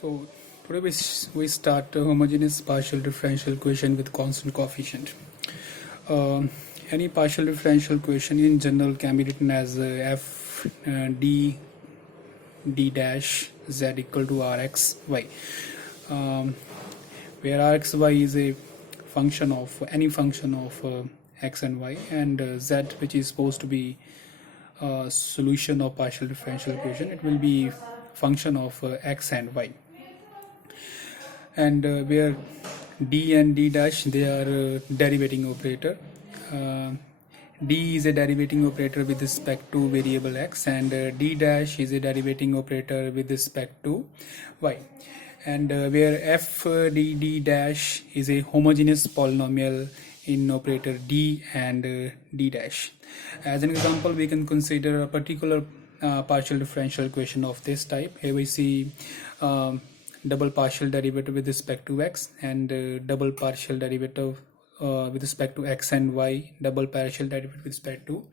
So today we start a homogeneous partial differential equation with constant coefficient. Any partial differential equation in general can be written as f d dash z equal to rx y, where rx y is a function of any function of x and y, and z, which is supposed to be a solution of partial differential equation, it will be function of x and y. And where d and d dash, they are derivating operator. D is a derivating operator with respect to variable x, and d dash is a derivating operator with respect to y. And where f d dash is a homogeneous polynomial in operator d and d dash. As an example, we can consider a particular partial differential equation of this type. Here we see double partial derivative with respect to x, and double partial derivative with respect to x and y, double partial derivative with respect to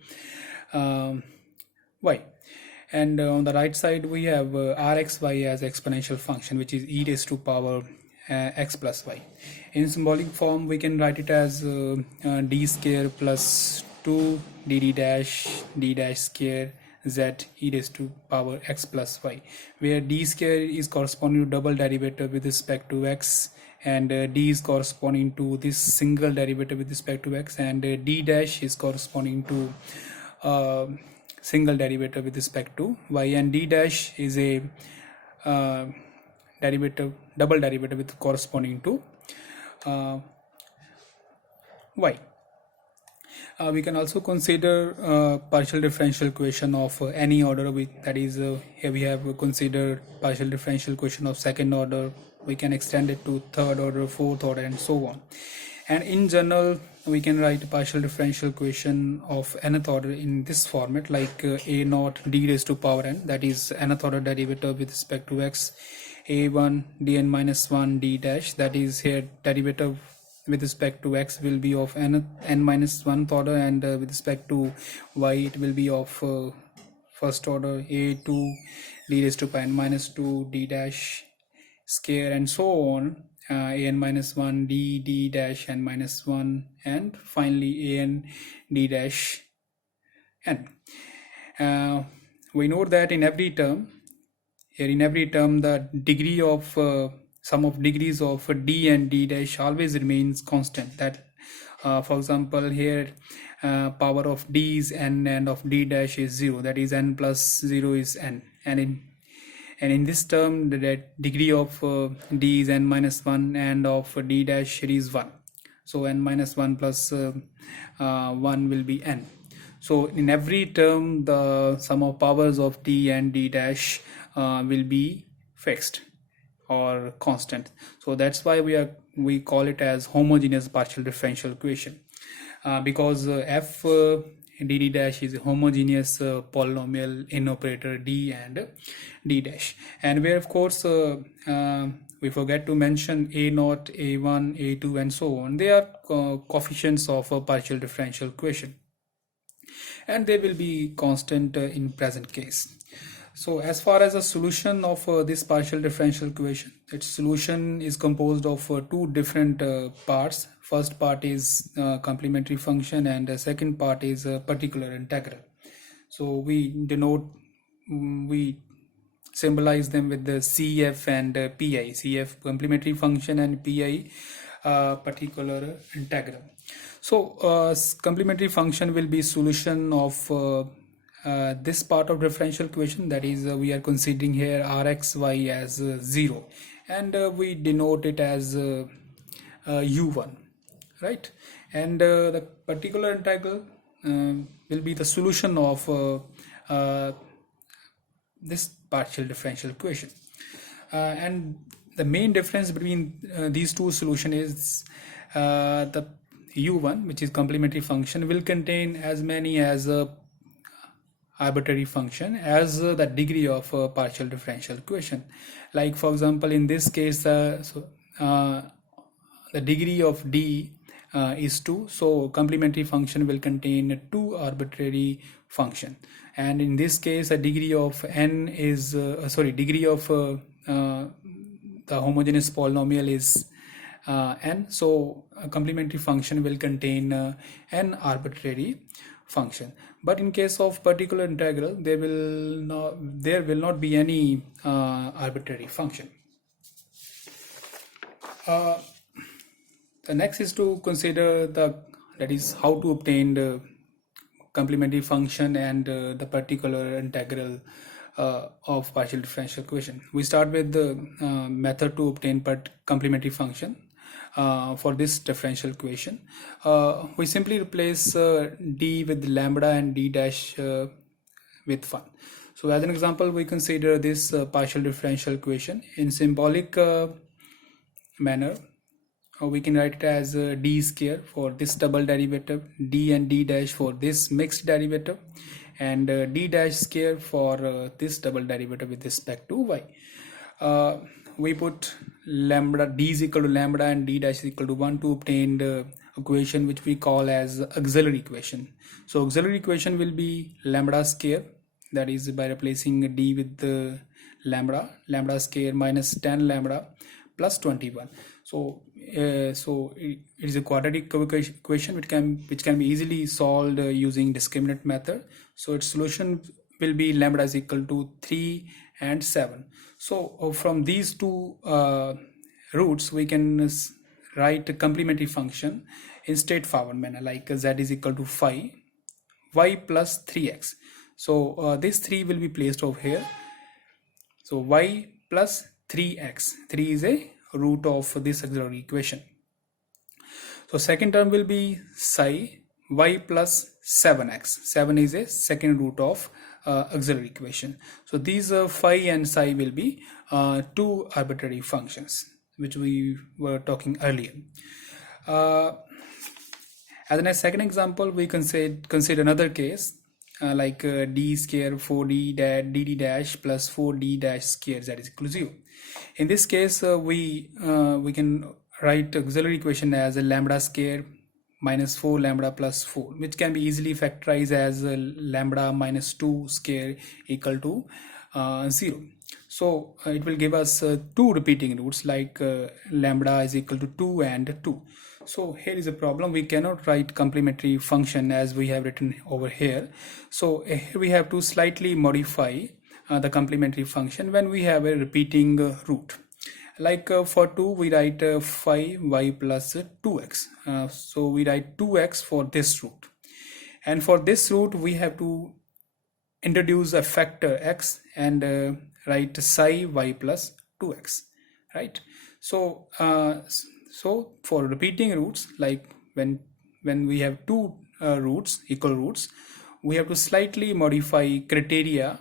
y. And on the right side we have rxy as exponential function, which is e raised to power x plus y. In symbolic form we can write it as d square plus 2 d dash square z e raised to power x plus y, where d square is corresponding to double derivative with respect to x, and d is corresponding to this single derivative with respect to x, and d dash is corresponding to single derivative with respect to y, and d dash is a double derivative with corresponding to y. We can also consider partial differential equation of any order, that is here we have considered partial differential equation of second order. We can extend it to third order, fourth order, and so on. And in general we can write partial differential equation of nth order in this format, like a naught d raised to power n, that is nth order derivative with respect to x, a1 dn minus 1 d dash, that is here derivative with respect to x will be of n minus 1th order, and with respect to y it will be of first order, a2 d raised to power n minus 2 d dash square, and so on, an minus 1 d dash n minus 1, and finally an d dash n. We know that in every term the degree of sum of degrees of d and d dash always remains constant. That for example here power of d is n and of d dash is 0, that is n plus 0 is n, and in this term the degree of d is n minus 1 and of d dash is 1, so n minus 1 plus 1 will be n. So in every term the sum of powers of d and d dash will be fixed or constant. So that's why we call it as homogeneous partial differential equation, because f d dash is a homogeneous polynomial in operator d and d dash, and where of course we forget to mention a naught, a1, a2, and so on. They are coefficients of a partial differential equation, and they will be constant in present case. So as far as a solution of this partial differential equation, its solution is composed of two different parts. First part is complementary function, and the second part is a particular integral. So we symbolize them with the CF and PI. CF complementary function, and PI particular integral. So complementary function will be solution of this part of differential equation, that is we are considering here rxy as 0, and we denote it as u1, right? And the particular integral will be the solution of this partial differential equation, and the main difference between these two solutions is the u1, which is complementary function, will contain as many as arbitrary function as the degree of a partial differential equation. Like for example in this case the degree of d is 2, so complementary function will contain 2 arbitrary function, and in this case a degree of n is degree of the homogeneous polynomial is n, so a complementary function will contain n arbitrary function. But in case of particular integral, there will not be any arbitrary function. The next is to consider that is how to obtain the complementary function and the particular integral of partial differential equation. We start with the method to obtain complementary function for this differential equation. We simply replace d with lambda and d dash with 1. So as an example, we consider this partial differential equation in symbolic manner. We can write it as d square for this double derivative, d and d dash for this mixed derivative, and d dash square for this double derivative with respect to y. We put lambda, d is equal to lambda and d dash is equal to 1 to obtain the equation which we call as auxiliary equation. So auxiliary equation will be lambda square, that is by replacing d with the lambda square minus 10 lambda plus 21. So it is a quadratic equation which can be easily solved using discriminant method. So its solution will be lambda is equal to 3 and 7. So from these two roots we can write a complementary function in straightforward manner, like z is equal to 5 y plus 3x. So this 3 will be placed over here. So y plus 3x, 3 is a root of this auxiliary equation. So second term will be psi y plus 7x. 7 is a second root of auxiliary equation. So these phi and psi will be two arbitrary functions which we were talking earlier. As a second example, we consider another case like d square 4d dd dash plus 4d dash square z is equal to 0. In this case, we can write auxiliary equation as a lambda square minus 4 lambda plus 4, which can be easily factorized as lambda minus 2 square equal to 0. So it will give us two repeating roots, like lambda is equal to 2 and 2. So here is a problem. We cannot write complementary function as we have written over here. So here we have to slightly modify the complementary function when we have a repeating root. Like for 2 we write 5y plus 2x. So we write 2x for this root, and for this root we have to introduce a factor x and write psi y plus 2x, right? So so for repeating roots, like when we have two equal roots, we have to slightly modify criteria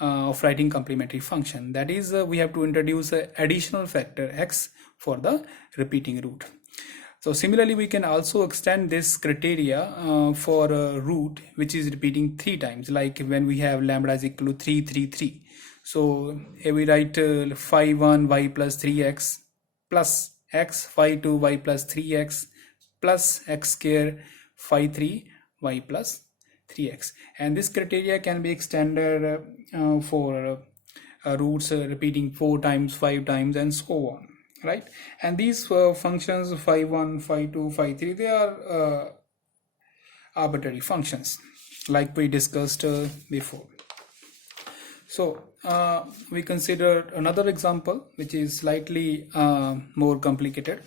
of writing complementary function. That is, we have to introduce an additional factor x for the repeating root. So similarly, we can also extend this criteria for a root which is repeating 3 times, like when we have lambda is equal to 3 3 3. So here we write phi 1 y plus 3x plus x phi 2 y plus 3x plus x square phi 3 y plus 3x, and this criteria can be extended for roots repeating 4 times, 5 times, and so on, right? And these functions phi 1, phi 2, phi 3, they are arbitrary functions like we discussed before. So we consider another example which is slightly more complicated,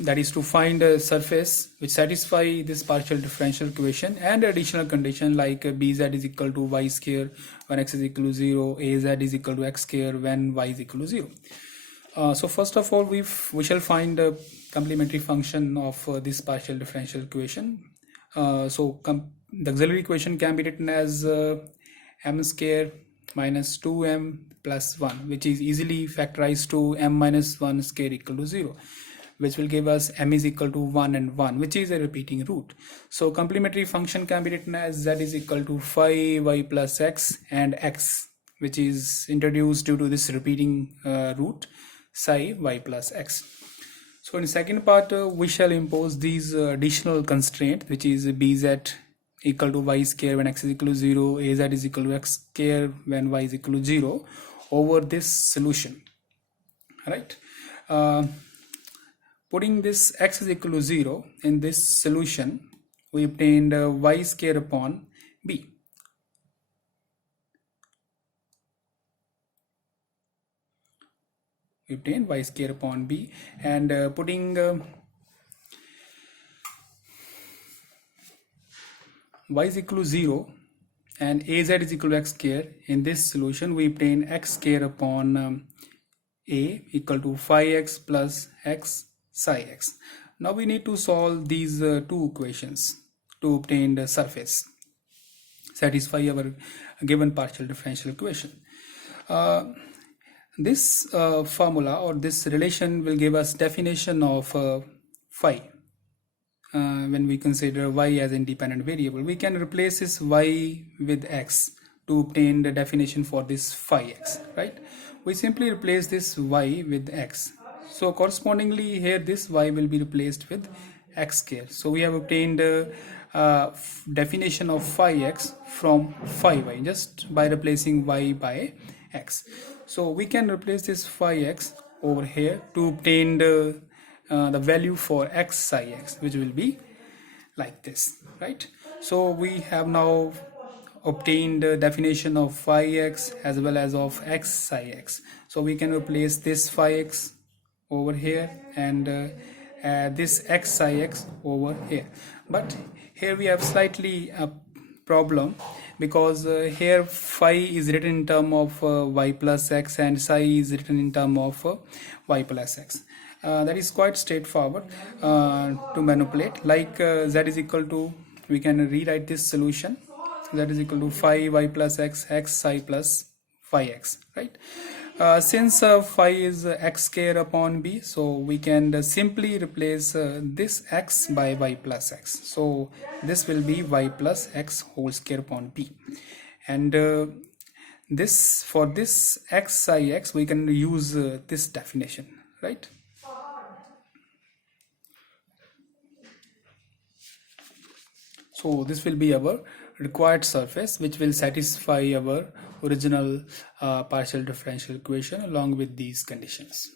that is to find a surface which satisfy this partial differential equation and additional condition like bz is equal to y square when x is equal to 0, az is equal to x square when y is equal to 0. So first of all, we shall find a complementary function of this partial differential equation. So the auxiliary equation can be written as m square minus 2m plus 1, which is easily factorized to m minus 1 square equal to 0, which will give us m is equal to 1 and 1, which is a repeating root. So complementary function can be written as z is equal to phi y plus x and x, which is introduced due to this repeating root psi y plus x. So in the second part, we shall impose these additional constraint, which is bz equal to y square when x is equal to 0, az is equal to x square when y is equal to 0 over this solution, right? Putting this x is equal to 0 in this solution, we obtained y square upon b. We obtained y square upon b, and putting y is equal to 0 and az is equal to x square in this solution, we obtain x square upon a equal to phi x plus x psi x. Now we need to solve these two equations to obtain the surface, satisfy our given partial differential equation. This formula or this relation will give us definition of phi. When we consider y as independent variable, we can replace this y with x to obtain the definition for this phi x, right? We simply replace this y with x. So correspondingly here this y will be replaced with x square. So we have obtained definition of phi x from phi y just by replacing y by x. So we can replace this phi x over here to obtain the value for x psi x, which will be like this, right? So we have now obtained the definition of phi x as well as of x psi x. So we can replace this phi x over here and this x psi x over here. But here we have slightly a problem, because here phi is written in term of y plus x and psi is written in term of y plus x. That is quite straightforward to manipulate. Like z is equal to, we can rewrite this solution, z is equal to phi y plus x, x psi plus phi x, right? Since phi is x square upon b, so we can simply replace this x by y plus x. So this will be y plus x whole square upon b, and this for this x psi x we can use this definition, right? So this will be our required surface, which will satisfy our original partial differential equation along with these conditions.